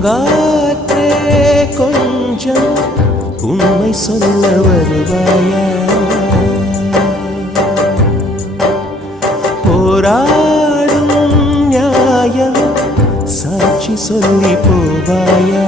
பூங்காற்றே கொஞ்சம் உண்மை சொல்ல வருவாயா? போராடும் நியாயம் சாட்சி சொல்லி போவாயா?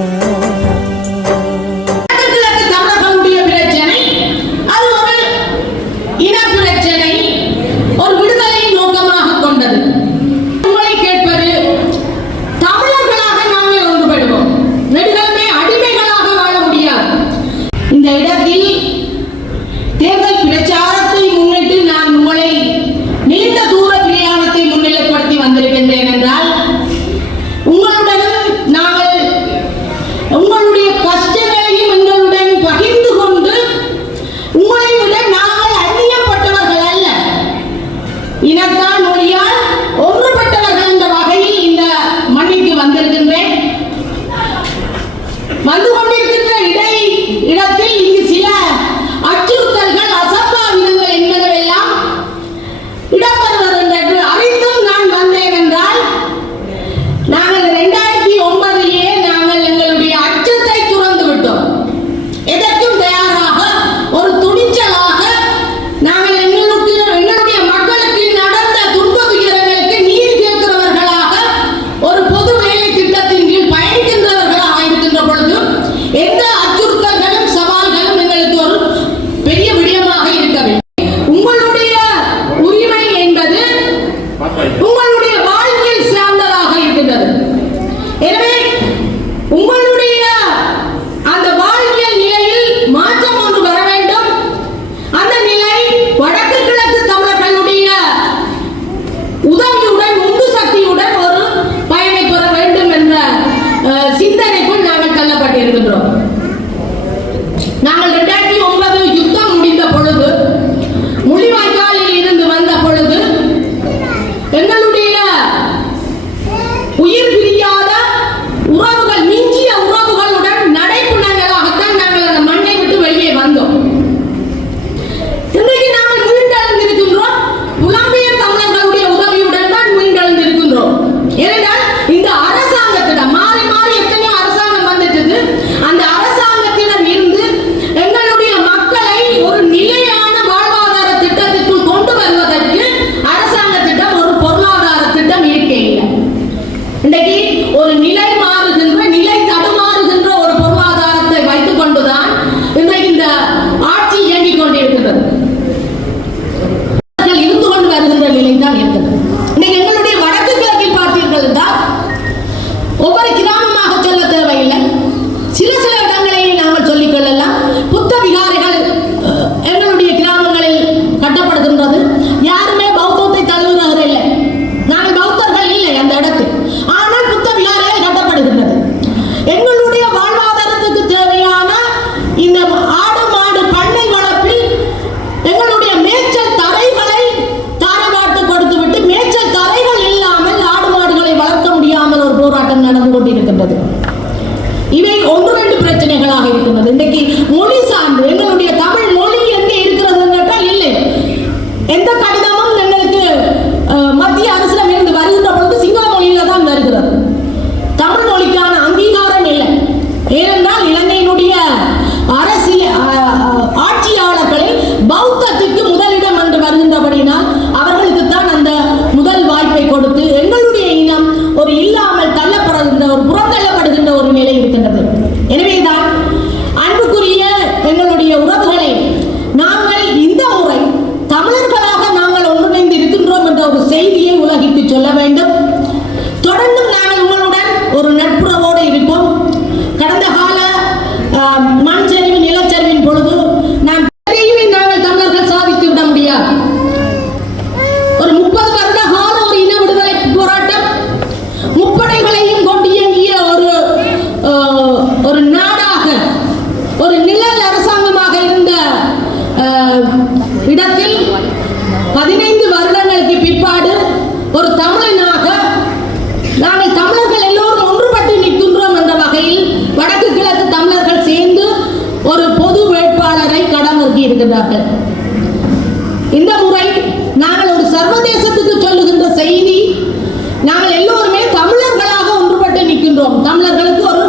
இவை ஒன்று ரெண்டு பிரச்சனைகளாக இருக்கின்றது. இன்றைக்கு மொழி சார்ந்து எங்களுடைய தமிழ் மொழி எங்கே இருக்கிறது என்றால் இல்லை. எந்த கடிதமும் எங்களுக்கு மத்திய அரசிடம் இருந்து வருகின்ற பொழுது சிங்கள மொழியில தான் வருகிறது. தமிழ் மொழிக்கான அங்கீகாரம் இல்லை. ஏனென்றால் இலங்கையினுடைய அரசியல் ஆட்சியாளர்களில் பௌத்தத்திற்கு முதலிடம் என்று வருகின்றபடினால் அவர்களுக்கு தான் அந்த முதல் வாய்ப்பை கொடுத்து எங்களுடைய இனம் ஒரு இல்லாமல் தள்ளப்படுகின்ற ஒரு புறந்தள்ளப்படுகின்ற ஒரு நிலை இருக்கின்றது. எனவேதான் அன்புக்குரிய எங்களுடைய உறவுகளை நாங்கள் இந்த முறை தமிழர்களாக நாங்கள் ஒன்றிணைந்து இருக்கின்றோம் என்ற ஒரு செய்தியை உலகிற்கு சொல்ல வேண்டும். தொடர்ந்தும் நாங்கள் உங்களுடன் ஒரு நட்புறவோடு இருப்போம். கடந்த கால மண் சரிவு நிலச்சரிவின் பொழுது நாங்கள் தமிழர்கள் சாதித்து விட முடியாது. ஒரு 30 வருட கால ஒரு இன விடுதலை போராட்டம் முப்படைகளையும் கொண்டு இயங்கிய ஒரு நாடாக ஒரு நிழல் அரசாங்கமாக இருந்த இடத்தில் 15 வருடங்களுக்கு பிற்பாடு ஒரு தமிழனாக நாங்கள் தமிழர்கள் எல்லோரும் ஒன்றுபட்டு நிற்கின்றோம் என்ற வகையில் வடக்கு கிழக்கு தமிழர்கள் சேர்ந்து ஒரு பொது வேட்பாளரை களமிறக்கி இருக்கிறார்கள். இந்த முறை நாங்கள் ஒரு சர்வதேசத்துக்கு சொல்லுகின்ற செய்தி, நாங்கள் எல்லோருமே தமிழர்களாக ஒன்றுபட்டு நிற்கின்றோம். தமிழர்களுக்கு ஒரு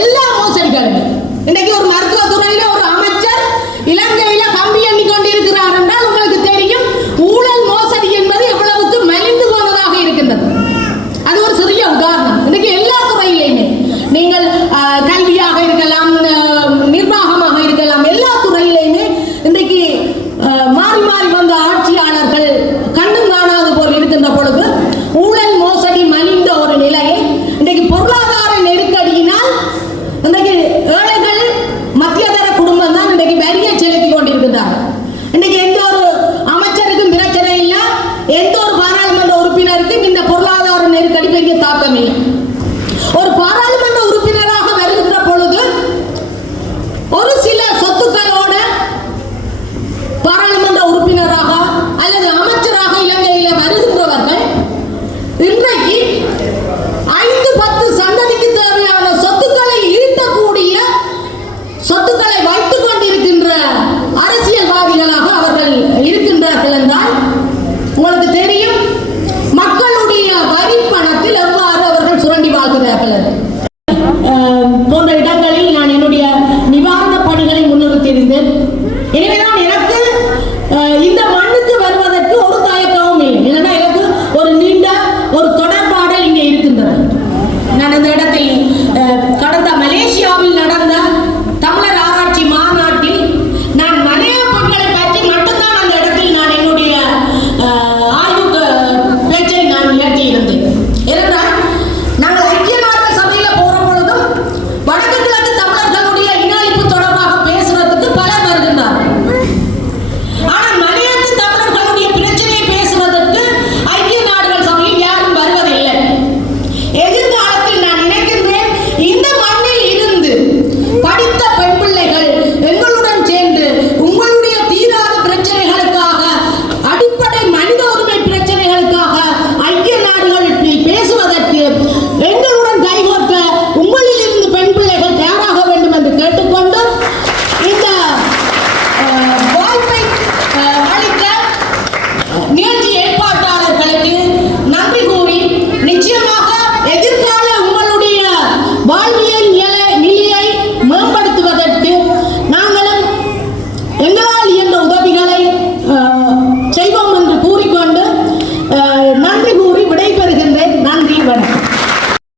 எல்லா மோசடிகளுமே. இன்னைக்கு ஒரு மருத்துவத்துறையில ஒரு அமைச்சர் இலங்கையில கம்பி எண்ணி கொண்டிருக்கிறார் என்றால் உங்களுக்கு தெரியும் ஊழல் மோசடி என்பது எவ்வளவுக்கு மலிந்து போனதாக இருக்கின்றது. அது ஒரு சிறிய உதாரணம். இன்னைக்கு எல்லா துறையிலையுமே நீங்கள் கல்வியாக இருக்கலாம், நிர்வாகமாக இருக்கலாம், எல்லா துறையிலையுமே இன்றைக்கு மாறி மாறி வந்த ஆட்சியாளர்கள் கண்டும் காணாது போல் இருக்கின்ற பொழுது ஊழல் மோசடி மலிந்த ஒரு நிலையை இன்றைக்கு பொருளாதார நெருக்கடியினால் இன்றைக்கு ஏழைகள் மத்தியதர குடும்பம் தான் இன்றைக்கு வரியை செலுத்தி கொண்டிருக்கிறார்கள். இன்றைக்கு எந்த ஒரு அமைச்சருக்கும் பிரச்சனை இல்லை, எந்த ஒரு பாராளுமன்ற உறுப்பினருக்கும் இந்த பொருளாதார நெருக்கடி பெரிய தாக்கம் இல்லை. ஒரு பாராளுமன்ற உறுப்பினராக வருகின்ற பொழுது ஒரு சில சொத்துக்களோட பாராளுமன்ற உறுப்பினராக அல்லது அமைச்சராக இலங்கையில வருகின்றவர்கள் இன்றைக்கு 5-10 சந்ததிக்கு தேவையான சொத்துக்களை ஈட்டக்கூடிய சொத்துக்களை வைத்துக் கொண்டிருக்கின்ற அரசியல்வாதிகளாக அவர்கள் இருக்கின்றார்கள் என்றால் உங்களுக்கு தெரியும் மக்களுடைய வரி பணத்தில் எவ்வாறு அவர்கள் சுரண்டி வாழ்கிறார்கள் போன்ற இடங்களில் நான் என்னுடைய நிவாரண பணிகளை முன்னிறுத்தியிருந்தேன். எனவே